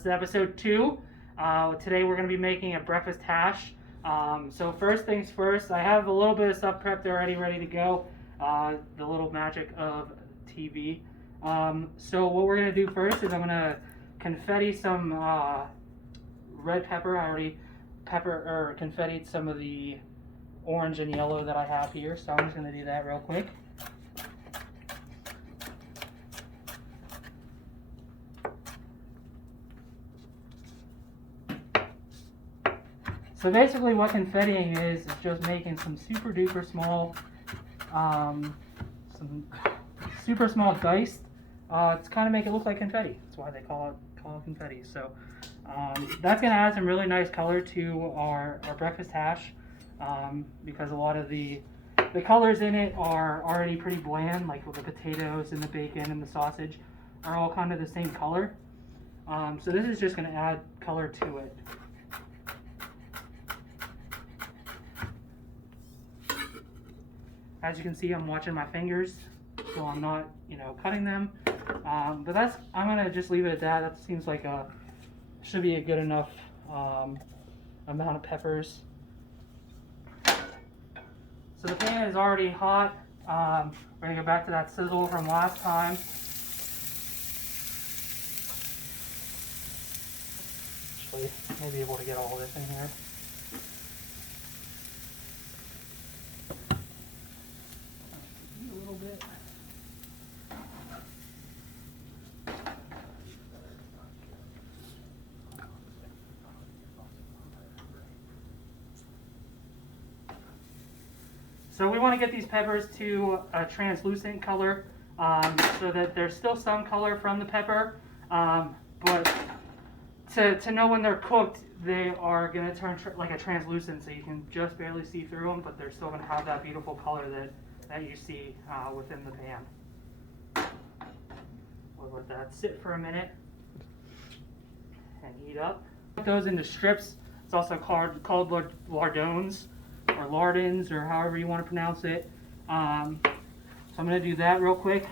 This is episode 2. Today we're going to be making a breakfast hash. So first things first, I have a little bit of stuff prepped already, ready to go. The little magic of TV. So what we're going to do first is I'm going to confetti some red pepper. I already confettied some of the orange and yellow that I have here, so I'm just going to do that real quick. So basically what confettiing is just making some super duper small, dice to kind of make it look like confetti. That's why they call it confetti. So that's going to add some really nice color to our breakfast hash, because a lot of the colors in it are already pretty bland, like with the potatoes and the bacon and the sausage are all kind of the same color. So this is just going to add color to it. As you can see, I'm watching my fingers, so I'm not, cutting them. But I'm gonna just leave it at that. That seems like should be a good enough amount of peppers. So the pan is already hot. We're gonna go back to that sizzle from last time. Actually, may be able to get all this in here. Bit. So we want to get these peppers to a translucent color, so that there's still some color from the pepper, but to know when they're cooked, they are going to turn like a translucent, so you can just barely see through them, but they're still going to have that beautiful color that you see within the pan. We'll let that sit for a minute and heat up. Put those into strips. It's also called lardons or lardons, or however you want to pronounce it. So I'm going to do that real quick.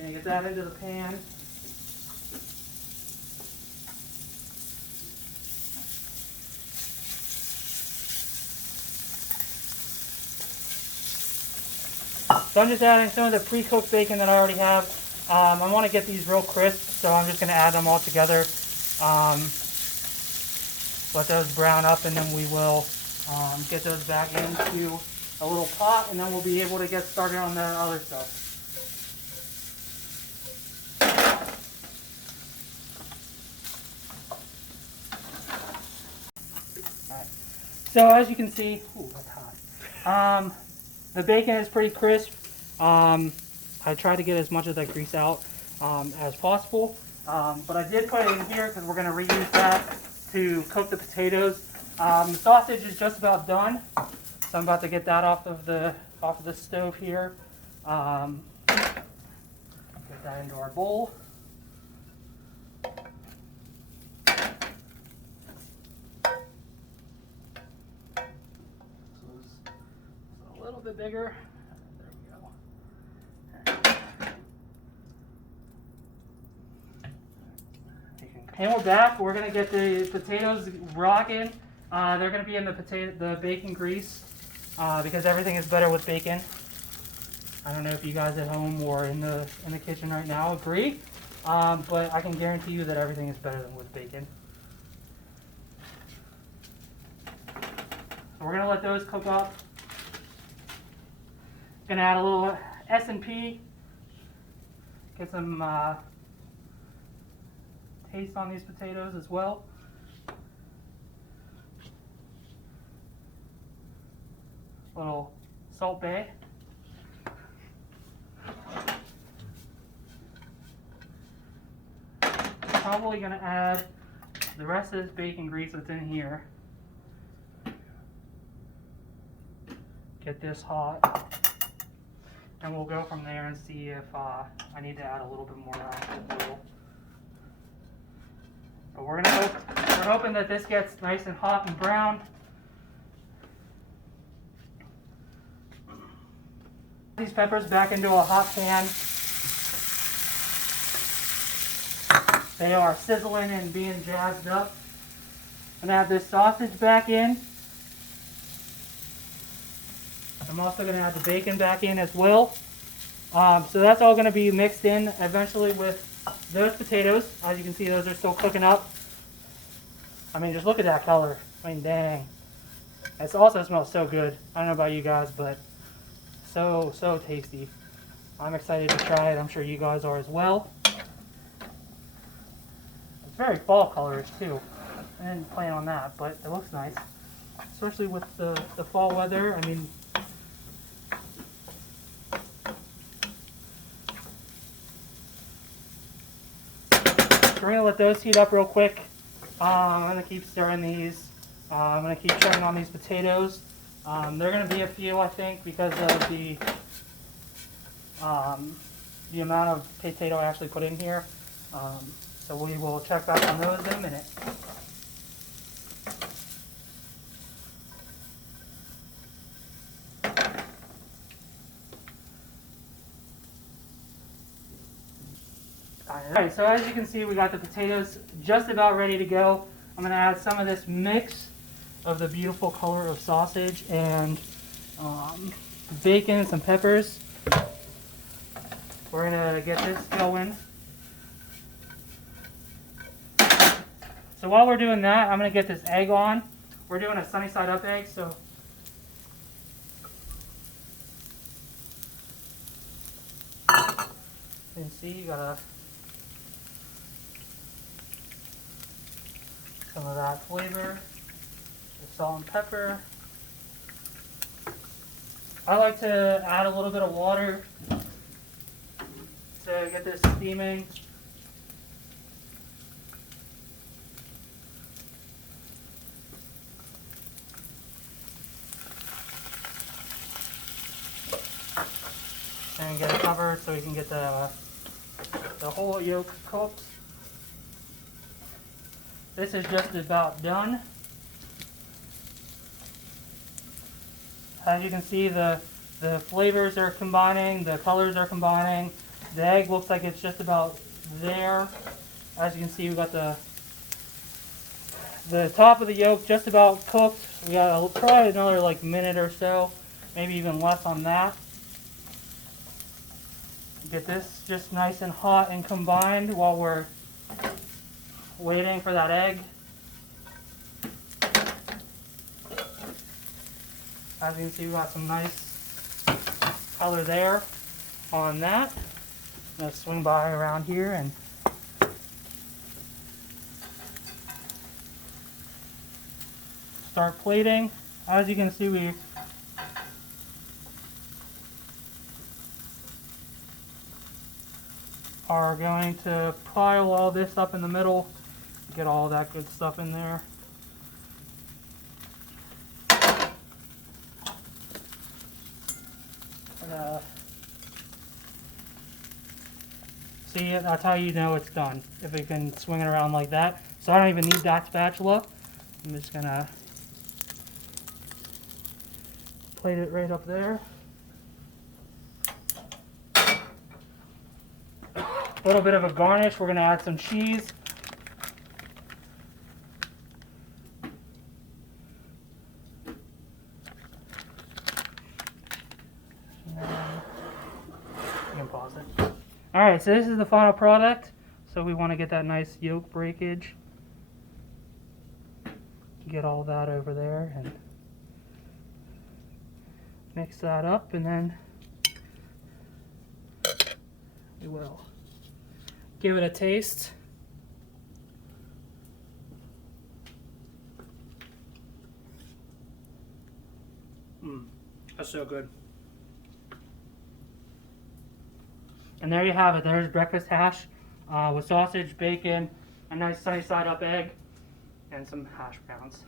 And get that into the pan. So I'm just adding some of the pre-cooked bacon that I already have. I want to get these real crisp, so I'm just going to add them all together. Let those brown up, and then we will get those back into a little pot, and then we'll be able to get started on the other stuff. So as you can see, that's hot. The bacon is pretty crisp. I try to get as much of that grease out as possible, but I did put it in here because we're going to reuse that to cook the potatoes. The sausage is just about done, so I'm about to get that off of the stove here. Get that into our bowl. A little bit bigger. There we go. And we're back. We're gonna get the potatoes rocking. They're gonna be in the bacon grease, because everything is better with bacon. I don't know if you guys at home or in the kitchen right now agree, but I can guarantee you that everything is better than with bacon. So we're gonna let those cook up. Gonna add a little S&P, get some taste on these potatoes as well. A little Salt Bay. Probably gonna add the rest of this bacon grease that's in here. Get this hot. and we'll go from there and see if I need to add a little bit more oil. But we're hoping that this gets nice and hot and brown. These peppers back into a hot pan. They are sizzling and being jazzed up. I'm gonna add this sausage back in. I'm also gonna add the bacon back in as well. So that's all gonna be mixed in eventually with those potatoes. As you can see, those are still cooking up. I mean, just look at that color. I mean, dang. It also smells so good. I don't know about you guys, but so tasty. I'm excited to try it. I'm sure you guys are as well. It's very fall colors too. I didn't plan on that, but it looks nice. Especially with the fall weather. I mean, we're gonna let those heat up real quick. I'm gonna keep stirring these. I'm gonna keep checking on these potatoes. They're gonna be a few, I think, because of the amount of potato I actually put in here. So we will check back on those in a minute. Alright, so as you can see, we got the potatoes just about ready to go. I'm going to add some of this mix of the beautiful color of sausage and bacon and some peppers. We're going to get this going. So while we're doing that, I'm going to get this egg on. We're doing a sunny side up egg, so you can see you got some of that flavor, the salt and pepper. I like to add a little bit of water to get this steaming. And get it covered so we can get the whole yolk cooked. This is just about done. As you can see, the flavors are combining, the colors are combining. The egg looks like it's just about there. As you can see, we got the top of the yolk just about cooked. We got probably another like minute or so, maybe even less on that. Get this just nice and hot and combined while we're waiting for that egg. As you can see, we got some nice color there on that. I'm going to swing by around here and start plating. As you can see, we are going to pile all this up in the middle, get all that good stuff in there. See, that's how you know it's done, if you can swing it around like that. So I don't even need that spatula. I'm just gonna plate it right up there. A little bit of a garnish, we're gonna add some cheese. You can pause it. Alright, so this is the final product. So we want to get that nice yolk breakage. Get all that over there and mix that up, and then we will give it a taste. That's so good. And there you have it. There's breakfast hash with sausage, bacon, a nice sunny side up egg, and some hash browns.